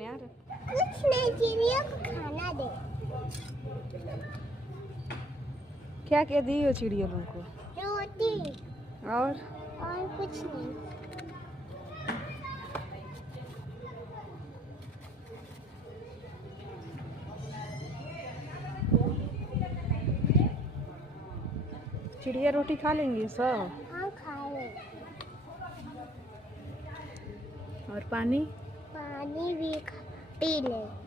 यार कुछ नहीं, चिड़िया को खाना दे। क्या क्या दी हो चिड़िया को? रोटी और कुछ नहीं। चिड़िया रोटी खा लेंगी सब? हाँ खाए। और पानी? पानी भी पी ले।